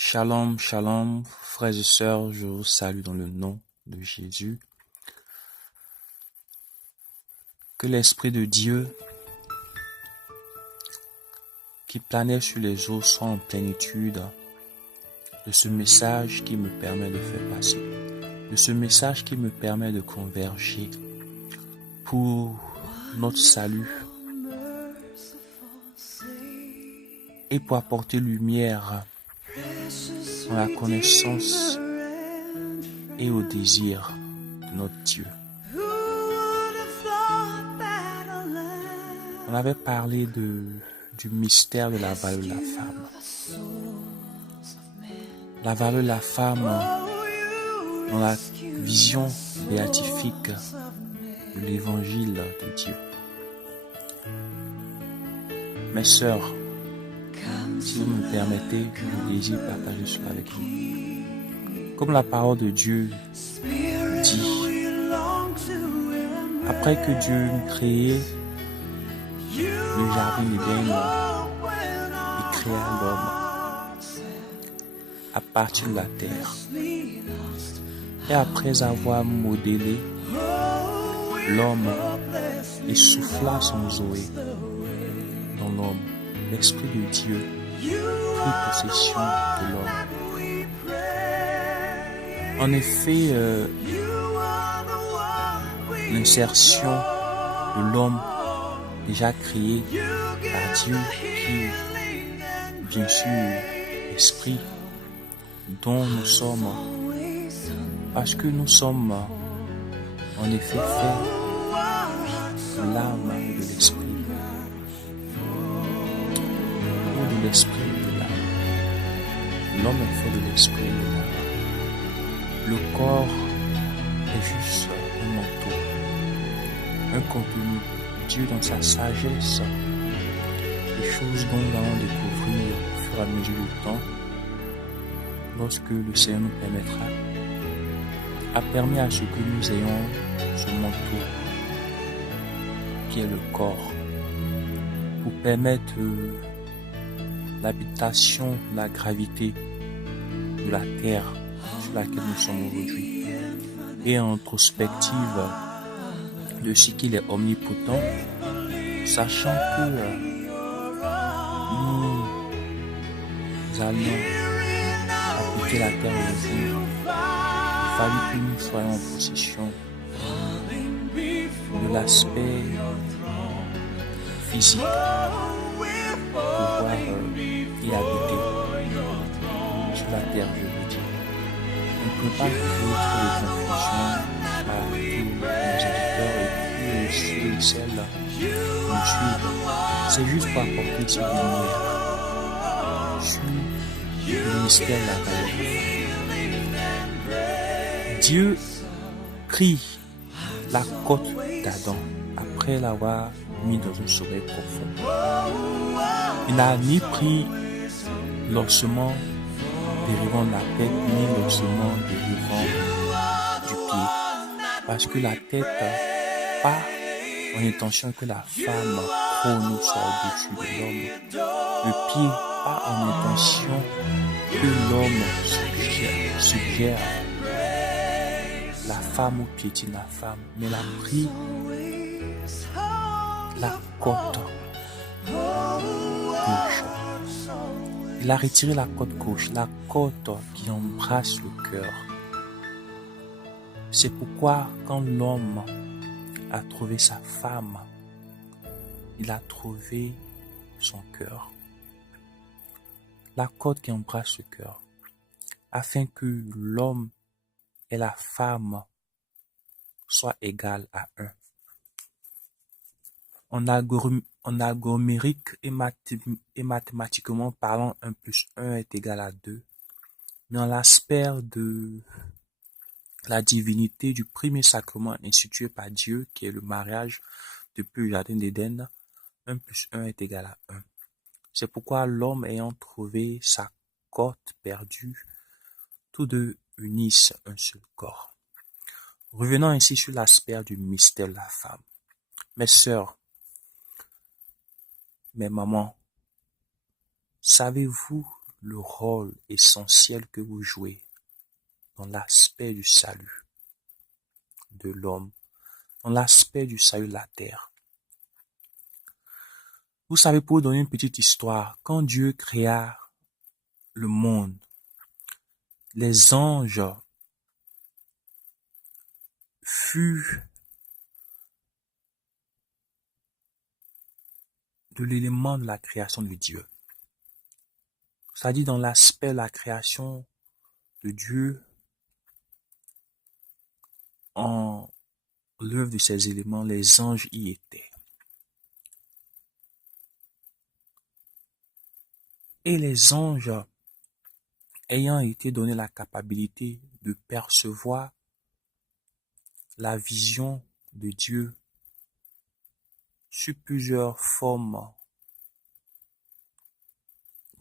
Shalom, shalom, frères et sœurs, je vous salue dans le nom de Jésus. Que l'Esprit de Dieu qui planait sur les eaux soit en plénitude de ce message qui me permet de faire passer, de ce message qui me permet de converger pour notre salut et pour apporter lumière dans la connaissance et au désir de notre Dieu. On avait parlé du mystère de la valeur de la femme. La valeur de la femme dans la vision béatifique de l'évangile de Dieu. Mes sœurs, si vous me permettez, je désire partager cela avec vous. Comme la parole de Dieu dit, après que Dieu eut créé le jardin d'Éden, il créa l'homme à partir de la terre. Et après avoir modélé l'homme, il souffla son zoé dans l'homme. L'Esprit de Dieu prit possession de l'homme. En effet, l'insertion de l'homme déjà créé par Dieu, qui bien sûr esprit dont nous sommes, parce que nous sommes en effet faits de l'âme et de l'esprit, ou de l'esprit et de l'âme. L'homme est fait de l'esprit et de l'âme. Le corps est juste un manteau, un contenu. Dieu, dans sa sagesse, les choses dont nous allons découvrir au fur et à mesure du temps, lorsque le Seigneur nous permettra, a permis à ce que nous ayons ce manteau qui est le corps, pour permettre l'habitation, la gravité de la terre sur laquelle nous sommes aujourd'hui, et en prospective de ce qu'il est omnipotent, sachant que nous allions habiter la terre aujourd'hui, il fallut que nous soyons en possession de l'aspect physique pour pouvoir y habiter sur la terre, je veux dire. On ne peut pas créer trop de confusion à tous nos auditeurs et ceux et celles qui nous suivent. C'est juste pour apporter cette lumière sur le mystère de la valeur. Dieu crie la côte d'Adam après l'avoir mis dans un sommeil profond. Il n'a ni pris l'ossement dérivant de la tête, ni l'ossement dérivant du pied. Parce que la tête, pas en intention que la femme chrono soit au-dessus de l'homme. Le pied, pas en intention que l'homme suggère la femme ou piétine la femme, mais il a pris la côte gauche. Il a retiré la côte gauche, la côte qui embrasse le cœur. C'est pourquoi quand l'homme a trouvé sa femme, il a trouvé son cœur. La côte qui embrasse le cœur, afin que l'homme et la femme soient égales à un. En algorithmique et mathématiquement parlant, 1 plus 1 est égal à 2. Mais en l'aspect de la divinité du premier sacrement institué par Dieu, qui est le mariage depuis le jardin d'Éden, 1 plus 1 est égal à 1. C'est pourquoi l'homme ayant trouvé sa côte perdue, tous deux unissent un seul corps. Revenons ainsi sur l'aspect du mystère de la femme. Mes sœurs, mes mamans, savez-vous le rôle essentiel que vous jouez dans l'aspect du salut de l'homme, dans l'aspect du salut de la terre. Vous savez, pour vous donner une petite histoire, quand Dieu créa le monde, les anges furent de l'élément de la création de Dieu. C'est-à-dire dans l'aspect de la création de Dieu, en l'œuvre de ces éléments, les anges y étaient. Et les anges, ayant été donné la capacité de percevoir la vision de Dieu sur plusieurs formes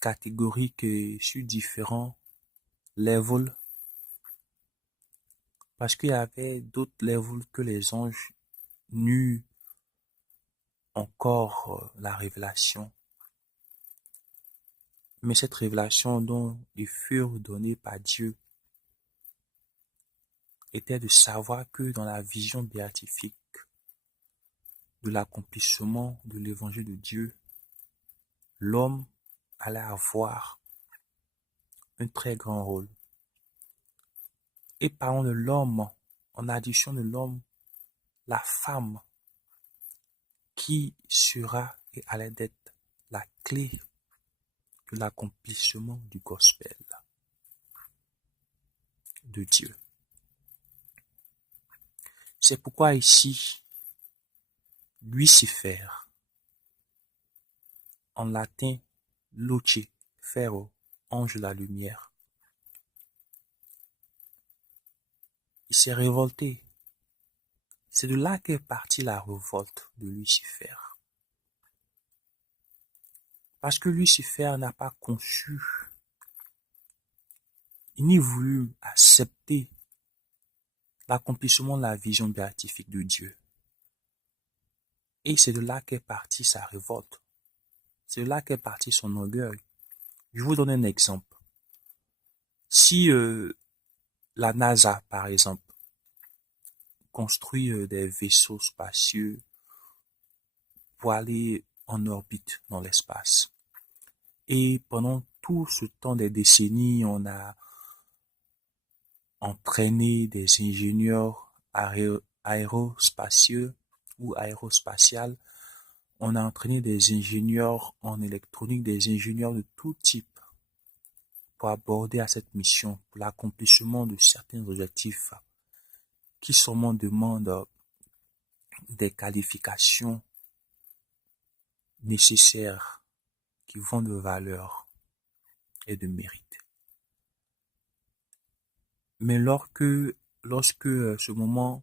catégoriques et sur différents levels, parce qu'il y avait d'autres levels que les anges n'eurent encore la révélation. Mais cette révélation dont ils furent donnés par Dieu était de savoir que dans la vision béatifique de l'accomplissement de l'évangile de Dieu, l'homme allait avoir un très grand rôle. Et parlons de l'homme, en addition de l'homme, la femme qui sera et allait être la clé de l'accomplissement du gospel de Dieu. C'est pourquoi ici, Lucifer, en latin Lucifero, ange de la lumière, il s'est révolté. C'est de là qu'est partie la révolte de Lucifer. Parce que Lucifer n'a pas conçu, ni voulu accepter l'accomplissement de la vision béatifique de Dieu. Et c'est de là qu'est partie sa révolte. C'est de là qu'est parti son orgueil. Je vous donne un exemple. Si la NASA, par exemple, construit des vaisseaux spacieux pour aller en orbite dans l'espace, et pendant tout ce temps des décennies, on a entraîné des ingénieurs aérospatiaux ou aérospatiales, on a entraîné des ingénieurs en électronique, des ingénieurs de tout type pour aborder à cette mission, pour l'accomplissement de certains objectifs qui sûrement demandent des qualifications nécessaires qui vont de valeur et de mérite. Mais lorsque ce moment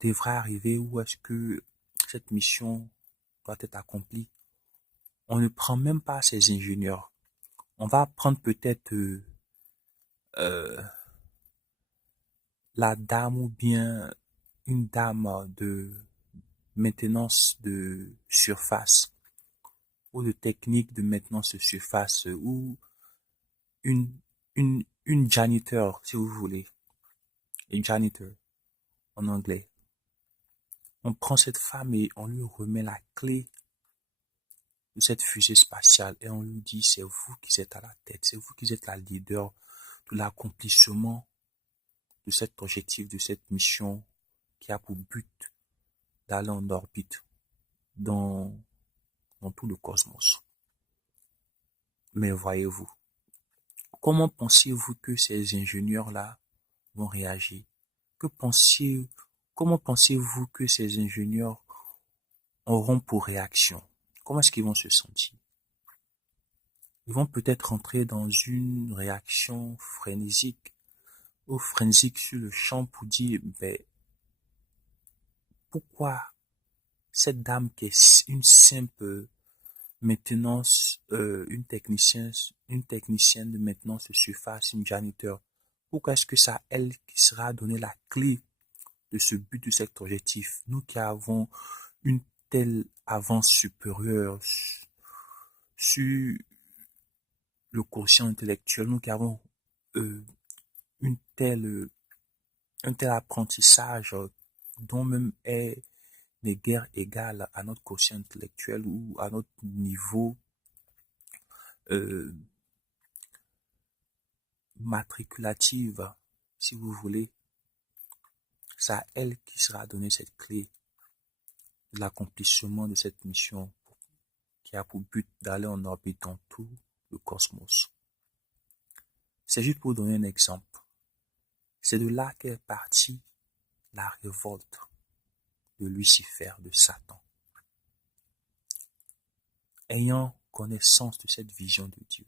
devra arriver, où est-ce que cette mission doit être accomplie, on ne prend même pas ces ingénieurs. On va prendre peut-être la dame ou bien une dame de maintenance de surface ou de technique de maintenance de surface ou une, une janitor, si vous voulez, une janitor en anglais. On prend cette femme et on lui remet la clé de cette fusée spatiale et on lui dit c'est vous qui êtes à la tête, c'est vous qui êtes la leader de l'accomplissement de cet objectif, de cette mission qui a pour but d'aller en orbite dans tout le cosmos. Mais voyez-vous, comment pensez-vous que ces ingénieurs-là vont réagir? Comment pensez-vous que ces ingénieurs auront pour réaction? Comment est-ce qu'ils vont se sentir? Ils vont peut-être entrer dans une réaction frénésique ou frénésique sur le champ pour dire, ben, pourquoi cette dame qui est une simple maintenance, une technicienne de maintenance de surface, une janiteur, pourquoi est-ce que c'est à elle qui sera donné la clé de ce but, de cet objectif? Nous qui avons une telle avance supérieure sur le quotient intellectuel, nous qui avons un tel apprentissage dont même est des guerres égales à notre quotient intellectuel ou à notre niveau matriculatif, si vous voulez, c'est à elle qui sera donnée cette clé de l'accomplissement de cette mission qui a pour but d'aller en orbite dans tout le cosmos. C'est juste pour donner un exemple. C'est de là qu'est partie la révolte de Lucifer, de Satan. Ayant connaissance de cette vision de Dieu,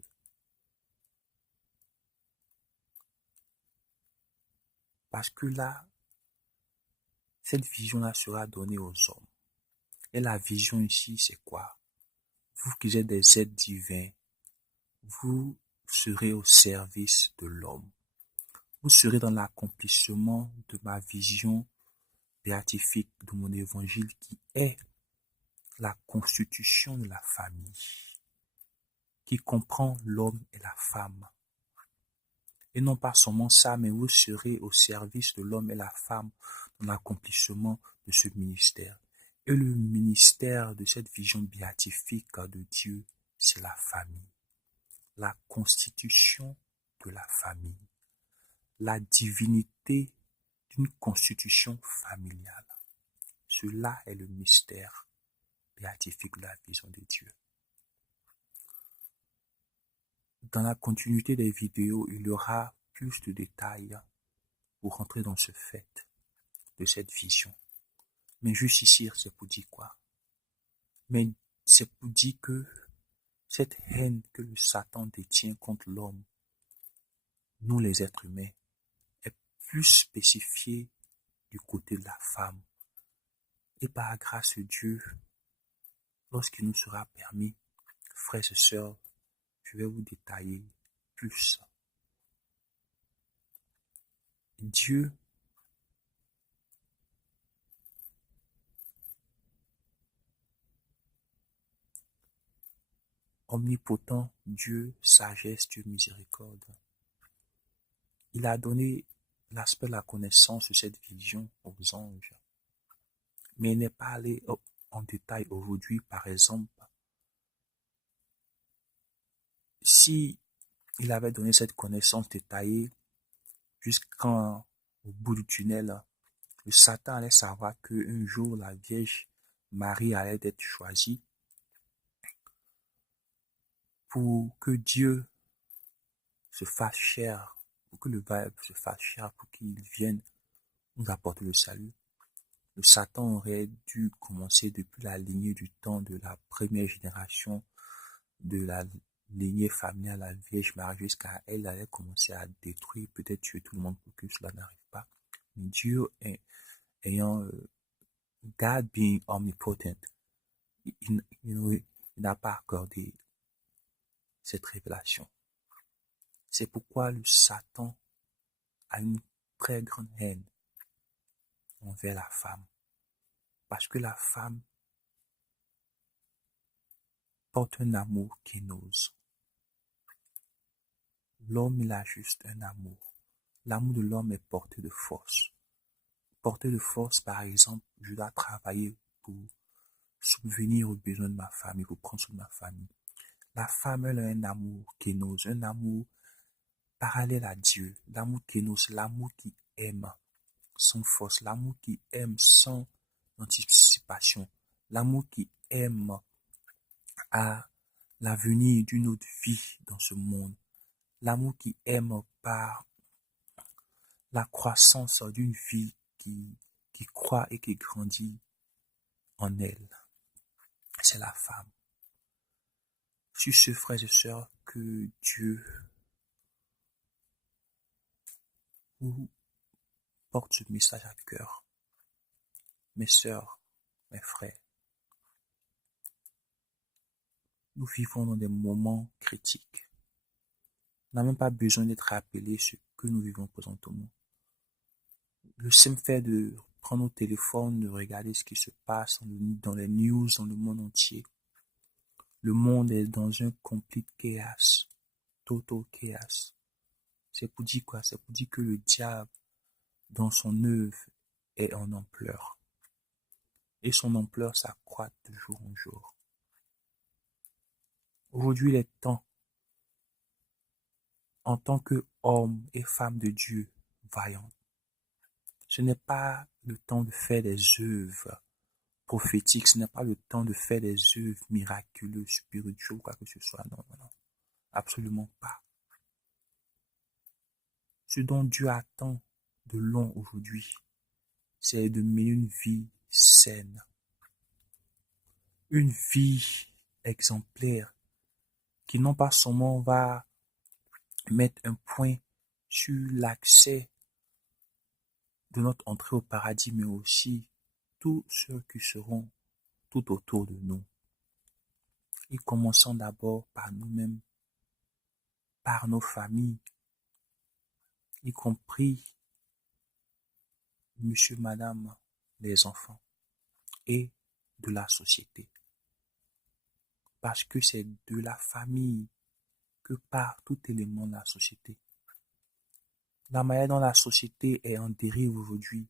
parce que là, cette vision-là sera donnée aux hommes. Et la vision ici, c'est quoi? Vous qui êtes des êtres divins, vous serez au service de l'homme. Vous serez dans l'accomplissement de ma vision béatifique de mon évangile qui est la constitution de la famille, qui comprend l'homme et la femme. Et non pas seulement ça, mais vous serez au service de l'homme et la femme dans l'accomplissement de ce ministère. Et le ministère de cette vision béatifique de Dieu, c'est la famille. La constitution de la famille. La divinité d'une constitution familiale. Cela est le mystère béatifique de la vision de Dieu. Dans la continuité des vidéos, il y aura plus de détails pour rentrer dans ce fait de cette vision. Mais juste ici, c'est pour dire quoi? Mais c'est pour dire que cette haine que le Satan détient contre l'homme, nous les êtres humains, est plus spécifiée du côté de la femme. Et par grâce de Dieu, lorsqu'il nous sera permis, frères et sœurs, je vais vous détailler plus. Dieu omnipotent, Dieu sagesse, Dieu miséricorde. Il a donné l'aspect de la connaissance de cette vision aux anges. Mais il n'est pas allé en détail aujourd'hui, par exemple. Si il avait donné cette connaissance détaillée jusqu'au bout du tunnel, le Satan allait savoir qu'un jour la Vierge Marie allait être choisie pour que Dieu se fasse chair, pour que le Verbe se fasse chair, pour qu'il vienne nous apporter le salut. Le Satan aurait dû commencer depuis la lignée du temps de la première génération de la lignée familiale, la Vierge Marie, jusqu'à elle allait commencer à détruire, peut-être tuer tout le monde pour que cela n'arrive pas. Mais Dieu ayant God being omnipotent, il n'a pas accordé cette révélation. C'est pourquoi le Satan a une très grande haine envers la femme. Parce que la femme porte un amour kénose. L'homme, il a juste un amour. L'amour de l'homme est porté de force. Porté de force, par exemple, je dois travailler pour subvenir aux besoins de ma famille, pour prendre soin de ma famille. La femme, elle a un amour kénose, un amour parallèle à Dieu. L'amour kénose, l'amour qui aime sans force, l'amour qui aime sans anticipation, l'amour qui aime à l'avenir d'une autre vie dans ce monde, l'amour qui aime par la croissance d'une vie qui croît et qui grandit en elle. C'est la femme. Sur ce, frères et sœurs, que Dieu vous porte ce message à cœur. Mes sœurs, mes frères, nous vivons dans des moments critiques. On n'a même pas besoin d'être rappelé ce que nous vivons présentement. Le simple fait de prendre nos téléphones, de regarder ce qui se passe dans les news, dans le monde entier. Le monde est dans un complete chaos. total chaos. C'est pour dire quoi? C'est pour dire que le diable, dans son œuvre, est en ampleur. Et son ampleur s'accroît de jour en jour. Aujourd'hui, il est temps, en tant qu'homme et femme de Dieu vaillants, ce n'est pas le temps de faire des œuvres prophétiques, ce n'est pas le temps de faire des œuvres miraculeuses, spirituelles, quoi que ce soit. Non, non, non. Absolument pas. Ce dont Dieu attend de l'homme aujourd'hui, c'est de mener une vie saine, une vie exemplaire, qui non pas seulement va mettre un point sur l'accès de notre entrée au paradis, mais aussi tous ceux qui seront tout autour de nous. Et commençons d'abord par nous-mêmes, par nos familles, y compris monsieur, madame, les enfants, et de la société. Parce que c'est de la famille que part tout élément de la société. La manière dont la société est en dérive aujourd'hui,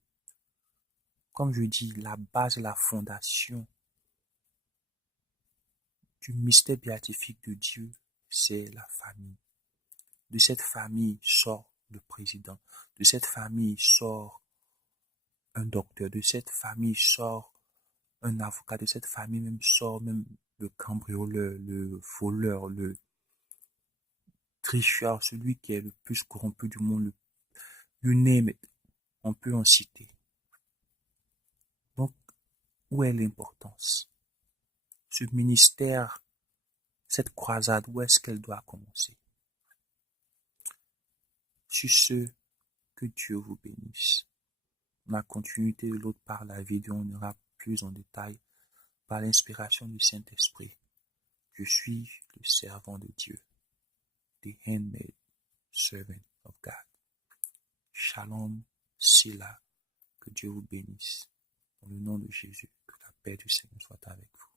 comme je dis, la base, la fondation du mystère béatifique de Dieu, c'est la famille. De cette famille sort le président. De cette famille sort un docteur. De cette famille sort un avocat. De cette famille même sort même le cambrioleur, le voleur, le tricheur, celui qui est le plus corrompu du monde, you name it. On peut en citer. Donc, où est l'importance? Ce ministère, cette croisade, où est-ce qu'elle doit commencer? Sur ce, que Dieu vous bénisse. Dans la continuité de l'autre part, la vidéo, on ira plus en détail par l'inspiration du Saint-Esprit. Je suis le servant de Dieu, the handmaid servant of God. Shalom, Sila, que Dieu vous bénisse. Dans le nom de Jésus, que la paix du Seigneur soit avec vous.